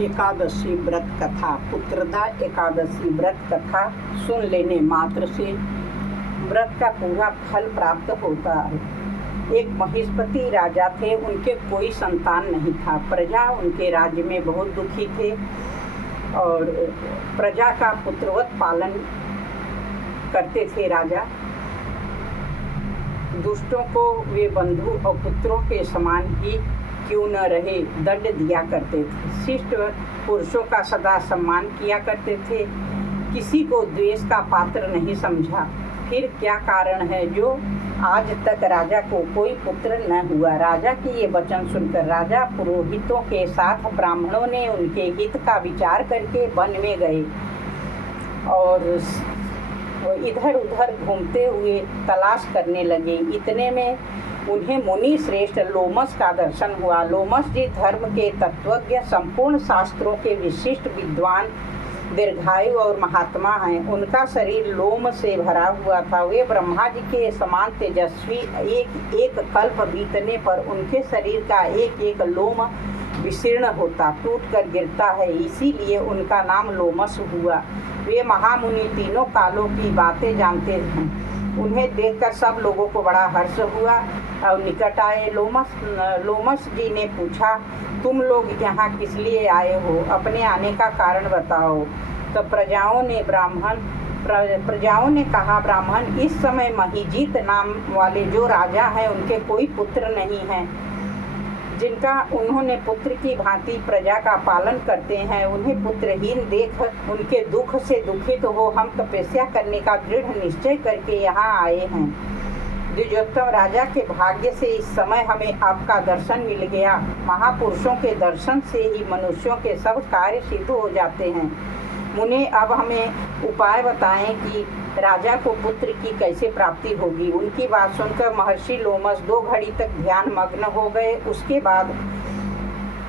एकादशी व्रत कथा। पुत्रदा एकादशी व्रत कथा सुन लेने मात्र से व्रत का पूरा फल प्राप्त होता है। एक महिष्पति राजा थे, उनके कोई संतान नहीं था। प्रजा उनके राज्य में बहुत दुखी थे और प्रजा का पुत्रवत पालन करते थे। राजा दुष्टों को वे बंधु और पुत्रों के समान ही क्यों न रहे दंड दिया करते थे। शिष्ट पुरुषों का सदा सम्मान किया करते थे, किसी को द्वेष का पात्र नहीं समझा। फिर क्या कारण है जो आज तक राजा को कोई पुत्र न हुआ। राजा की ये वचन सुनकर राजा पुरोहितों के साथ ब्राह्मणों ने उनके हित का विचार करके वन में गए और इधर उधर घूमते हुए तलाश करने लगे। इतने में उन्हें मुनि श्रेष्ठ लोमस का दर्शन हुआ। लोमस जी धर्म के तत्वज्ञ, संपूर्ण शास्त्रों के विशिष्ट विद्वान, दीर्घायु और महात्मा हैं। उनका शरीर लोम से भरा हुआ था। वे ब्रह्मा जी के समान तेजस्वी। एक एक कल्प बीतने पर उनके शरीर का एक एक लोम विशीर्ण होता, टूट कर गिरता है, इसीलिए उनका नाम लोमस हुआ। वे महामुनि तीनों कालों की बातें जानते हैं। उन्हें देखकर सब लोगों को बड़ा हर्ष हुआ और निकट आए। लोमस जी ने पूछा, तुम लोग यहाँ किस लिए आए हो? अपने आने का कारण बताओ। तो प्रजाओं ने कहा, ब्राह्मण, इस समय महिजीत नाम वाले जो राजा हैं उनके कोई पुत्र नहीं हैं। जिनका उन्होंने पुत्र की भांति प्रजा का पालन करते हैं, उन्हें पुत्रहीन देख उनके दुख से दुखित हो हम तपस्या करने का दृढ़ निश्चय करके यहाँ आए हैं। द्विजोत्तम राजा के भाग्य से इस समय हमें आपका दर्शन मिल गया। महापुरुषों के दर्शन से ही मनुष्यों के सब कार्य सिद्ध हो जाते हैं। मुने, अब हमें उपाय बताएं कि राजा को पुत्र की कैसे प्राप्ति होगी। उनकी बात सुनकर महर्षि लोमस 2 घड़ी तक ध्यान मग्न हो गए। उसके बाद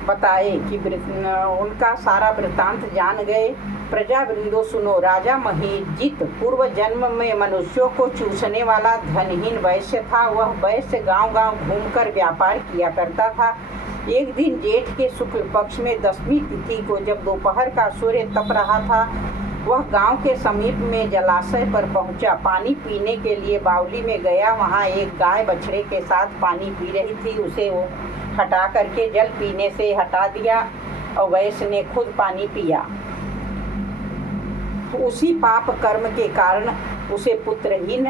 बताए कि उनका सारा वृत्तांत जान गए। प्रजा वृंदो सुनो, राजा महिजीत पूर्व जन्म में मनुष्यों को चूसने वाला धनहीन वैश्य था। वह वैश्य गांव-गांव घूमकर व्यापार किया करता था। एक दिन जेठ के शुक्ल पक्ष में 10वीं तिथि को जब दोपहर का सूर्य तप रहा था, वह गांव के समीप में जलाशय पर पहुंचा। पानी पीने के लिए बावली में गया। वहां एक गाय बछड़े के साथ पानी पी रही थी। उसे वो हटा करके जल पीने से हटा दिया और वैश्य ने खुद पानी पिया। उसी पाप कर्म के कारण उसे पुत्रहीन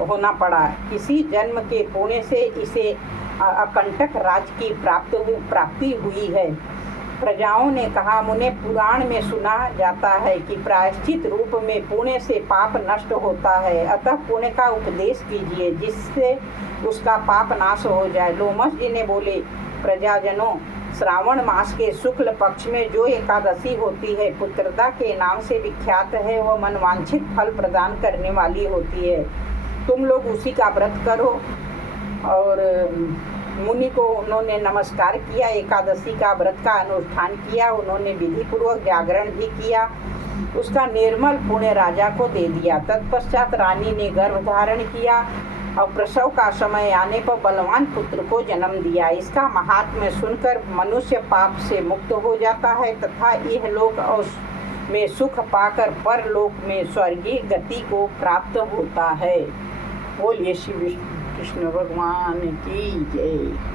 होना पड़ा। किसी जन्म के पुण्य से इसे अकंटक राज की प्राप्ति हुई है। प्रजाओं ने कहा, मुने, पुराण में सुना जाता है कि प्रायश्चित रूप में पुण्य से पाप नष्ट होता है। अतः पुण्य का उपदेश कीजिए जिससे उसका पाप नाश हो जाए। लोमस जी ने बोले, प्रजाजनों, श्रावण मास के शुक्ल पक्ष में जो एकादशी होती है पुत्रदा के नाम से विख्यात है। वह मनवांछित फल प्रदान करने वाली होती है। तुम लोग उसी का व्रत करो। और मुनि को उन्होंने नमस्कार किया, एकादशी का व्रत का अनुष्ठान किया। उन्होंने विधि पूर्वक जागरण भी किया। उसका निर्मल पुण्य राजा को दे दिया। तत्पश्चात रानी ने गर्भ धारण किया और प्रसव का समय आने पर बलवान पुत्र को जन्म दिया। इसका महात्म्य सुनकर मनुष्य पाप से मुक्त हो जाता है तथा यह लोक में सुख पाकर परलोक में स्वर्गीय गति को प्राप्त होता है। बोलिए श्री कृष्ण भगवान की जय।